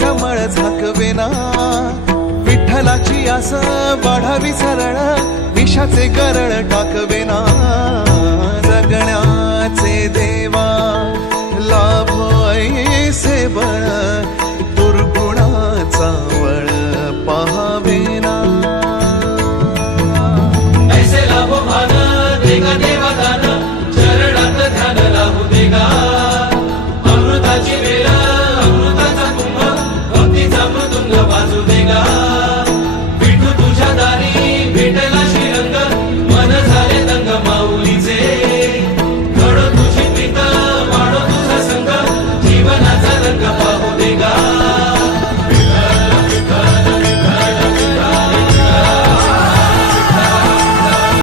पापाचा मळ झाकवेना, विठ्ठलाची आस वाढावी सरळ, विषाचे गरळ टाकवेना. जगण्याचे देवा लाभ ऐसे बळ,